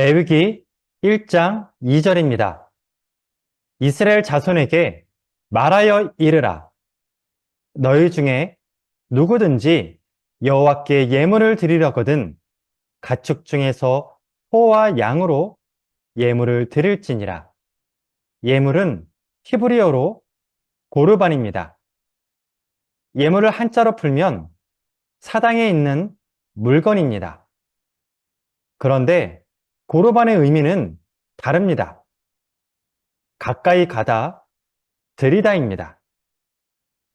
레위기 1장 2절입니다. 이스라엘 자손에게 말하여 이르라. 너희 중에 누구든지 여호와께 예물을 드리려거든 가축 중에서 소와 양으로 예물을 드릴지니라. 예물은 히브리어로 고르반입니다. 예물을 한자로 풀면 사당에 있는 물건입니다. 그런데 고르반의 의미는 다릅니다. 가까이 가다, 들이다입니다.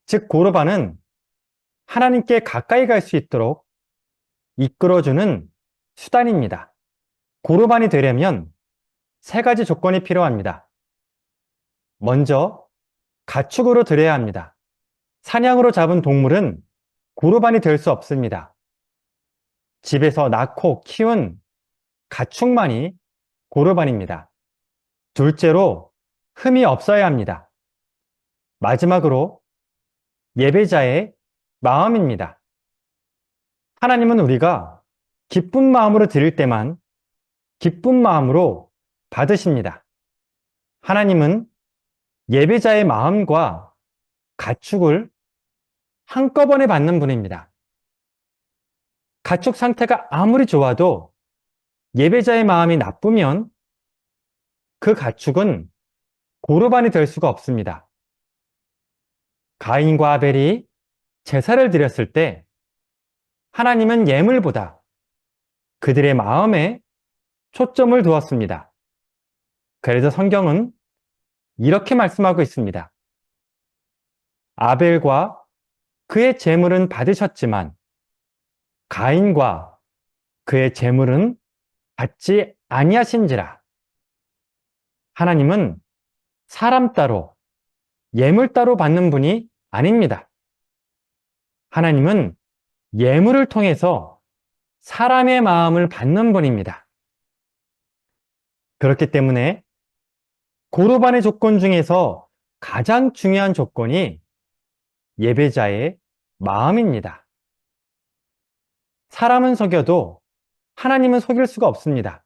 즉 고르반은 하나님께 가까이 갈 수 있도록 이끌어주는 수단입니다. 고르반이 되려면 세 가지 조건이 필요합니다. 먼저 가축으로 드려야 합니다. 사냥으로 잡은 동물은 고르반이 될 수 없습니다. 집에서 낳고 키운 가축만이 고르반입니다. 둘째로 흠이 없어야 합니다. 마지막으로 예배자의 마음입니다. 하나님은 우리가 기쁜 마음으로 드릴 때만 기쁜 마음으로 받으십니다. 하나님은 예배자의 마음과 가축을 한꺼번에 받는 분입니다. 가축 상태가 아무리 좋아도 예배자의 마음이 나쁘면 그 가축은 고르반이 될 수가 없습니다. 가인과 아벨이 제사를 드렸을 때 하나님은 예물보다 그들의 마음에 초점을 두었습니다. 그래서 성경은 이렇게 말씀하고 있습니다. 아벨과 그의 제물은 받으셨지만 가인과 그의 제물은 받지 아니하신지라. 하나님은 사람 따로 예물 따로 받는 분이 아닙니다. 하나님은 예물을 통해서 사람의 마음을 받는 분입니다. 그렇기 때문에 고르반의 조건 중에서 가장 중요한 조건이 예배자의 마음입니다. 사람은 속여도 하나님은 속일 수가 없습니다.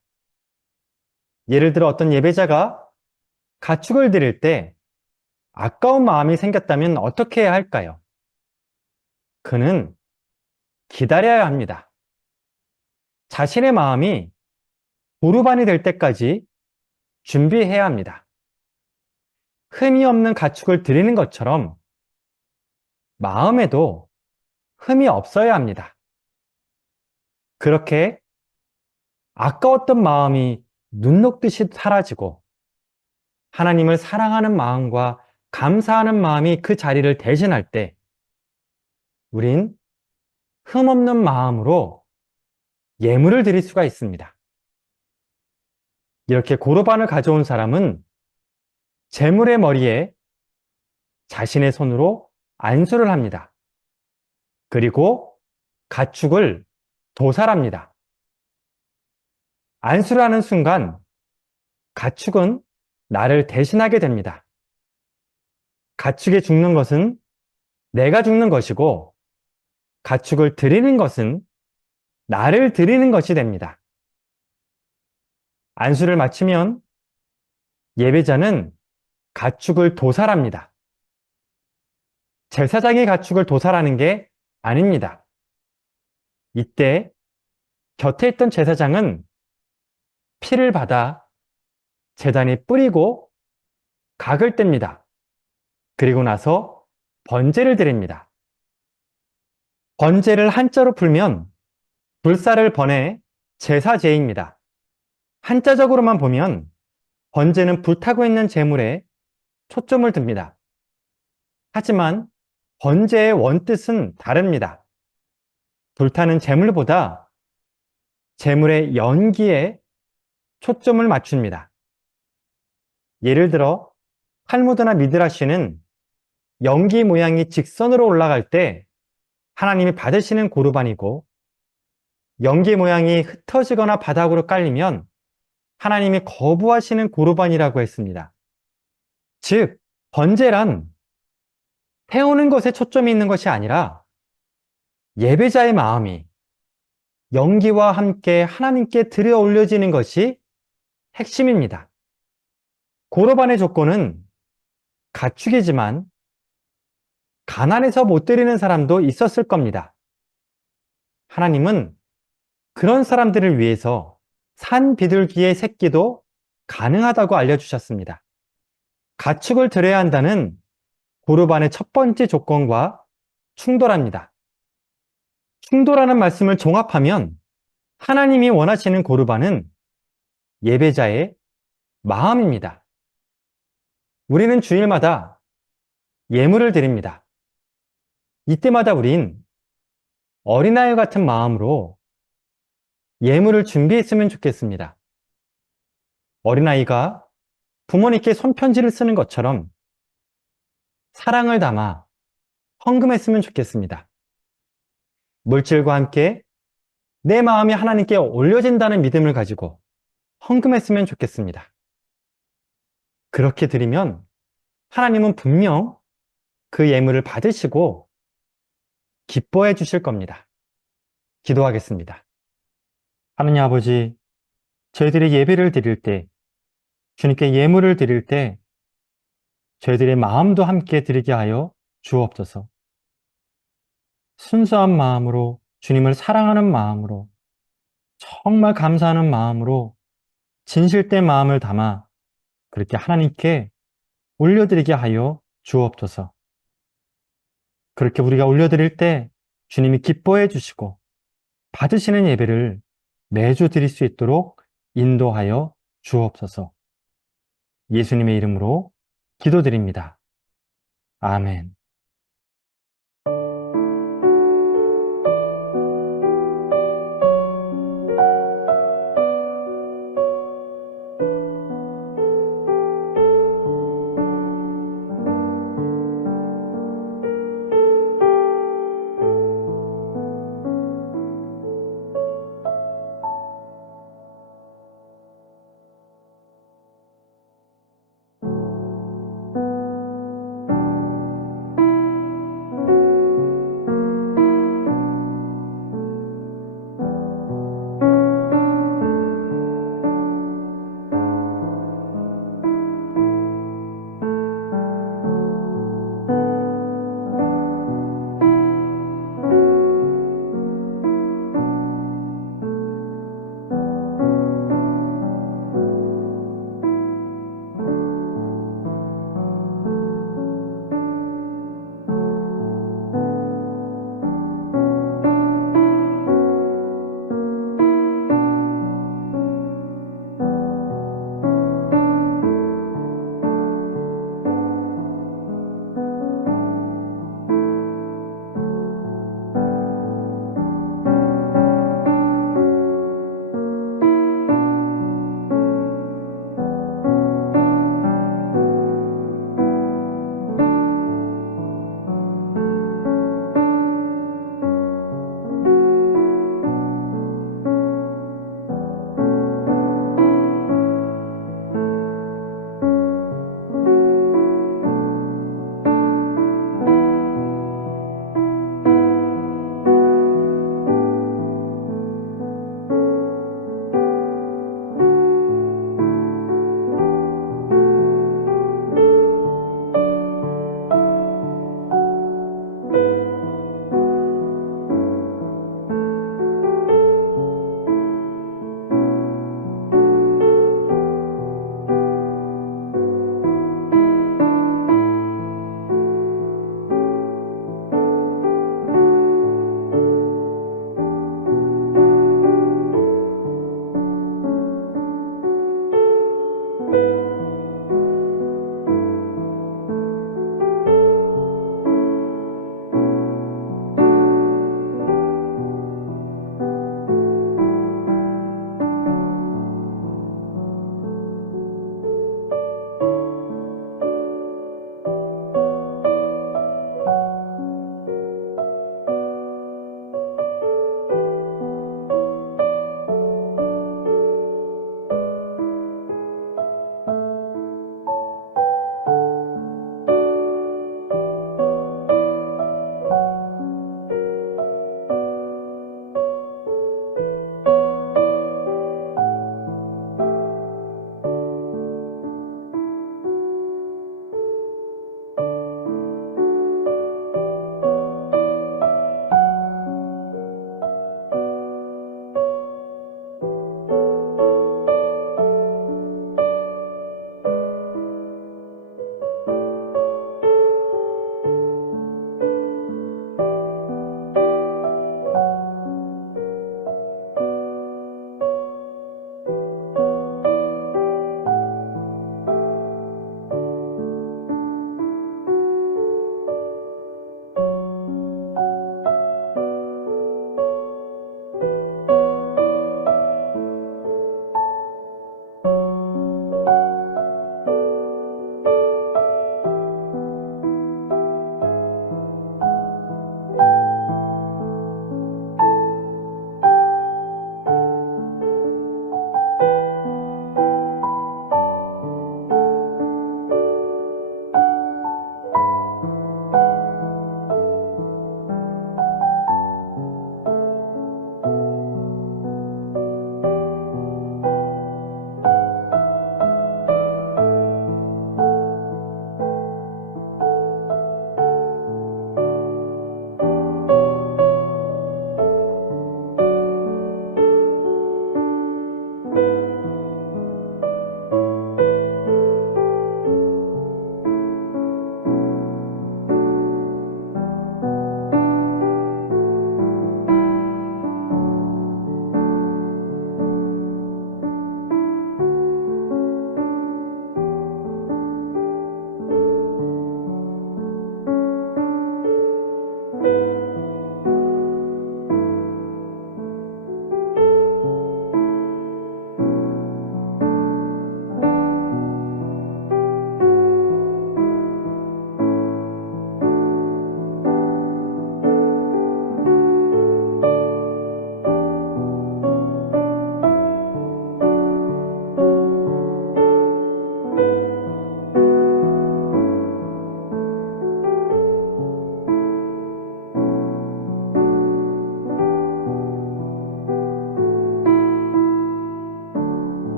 예를 들어 어떤 예배자가 가축을 드릴 때 아까운 마음이 생겼다면 어떻게 해야 할까요? 그는 기다려야 합니다. 자신의 마음이 고르반이 될 때까지 준비해야 합니다. 흠이 없는 가축을 드리는 것처럼 마음에도 흠이 없어야 합니다. 그렇게 아까웠던 마음이 눈 녹듯이 사라지고 하나님을 사랑하는 마음과 감사하는 마음이 그 자리를 대신할 때 우린 흠없는 마음으로 예물을 드릴 수가 있습니다. 이렇게 고르반을 가져온 사람은 제물의 머리에 자신의 손으로 안수를 합니다. 그리고 가축을 도살합니다. 안수를 하는 순간 가축은 나를 대신하게 됩니다. 가축이 죽는 것은 내가 죽는 것이고 가축을 드리는 것은 나를 드리는 것이 됩니다. 안수를 마치면 예배자는 가축을 도살합니다. 제사장이 가축을 도살하는 게 아닙니다. 이때 곁에 있던 제사장은 피를 받아 제단에 뿌리고 각을 뗍니다. 그리고 나서 번제를 드립니다. 번제를 한자로 풀면 불사를 번의 제사제입니다. 한자적으로만 보면 번제는 불타고 있는 제물에 초점을 둡니다. 하지만 번제의 원뜻은 다릅니다. 불타는 제물보다 제물의 연기에 초점을 맞춥니다. 예를 들어 탈무드나 미드라시는 연기 모양이 직선으로 올라갈 때 하나님이 받으시는 고르반이고 연기 모양이 흩어지거나 바닥으로 깔리면 하나님이 거부하시는 고르반이라고 했습니다. 즉 번제란 태우는 것에 초점이 있는 것이 아니라 예배자의 마음이 연기와 함께 하나님께 들여 올려지는 것이 핵심입니다. 고르반의 조건은 가축이지만 가난해서 못 드리는 사람도 있었을 겁니다. 하나님은 그런 사람들을 위해서 산 비둘기의 새끼도 가능하다고 알려주셨습니다. 가축을 드려야 한다는 고르반의 첫 번째 조건과 충돌합니다. 충돌하는 말씀을 종합하면 하나님이 원하시는 고르반은 예배자의 마음입니다. 우리는 주일마다 예물을 드립니다. 이때마다 우린 어린아이 같은 마음으로 예물을 준비했으면 좋겠습니다. 어린아이가 부모님께 손편지를 쓰는 것처럼 사랑을 담아 헌금했으면 좋겠습니다. 물질과 함께 내 마음이 하나님께 올려진다는 믿음을 가지고 헌금했으면 좋겠습니다. 그렇게 드리면 하나님은 분명 그 예물을 받으시고 기뻐해 주실 겁니다. 기도하겠습니다. 하느님 아버지, 저희들이 예배를 드릴 때, 주님께 예물을 드릴 때 저희들의 마음도 함께 드리게 하여 주옵소서. 순수한 마음으로, 주님을 사랑하는 마음으로, 정말 감사하는 마음으로 진실된 마음을 담아 그렇게 하나님께 올려드리게 하여 주옵소서. 그렇게 우리가 올려드릴 때 주님이 기뻐해 주시고 받으시는 예배를 매주 드릴 수 있도록 인도하여 주옵소서. 예수님의 이름으로 기도드립니다. 아멘.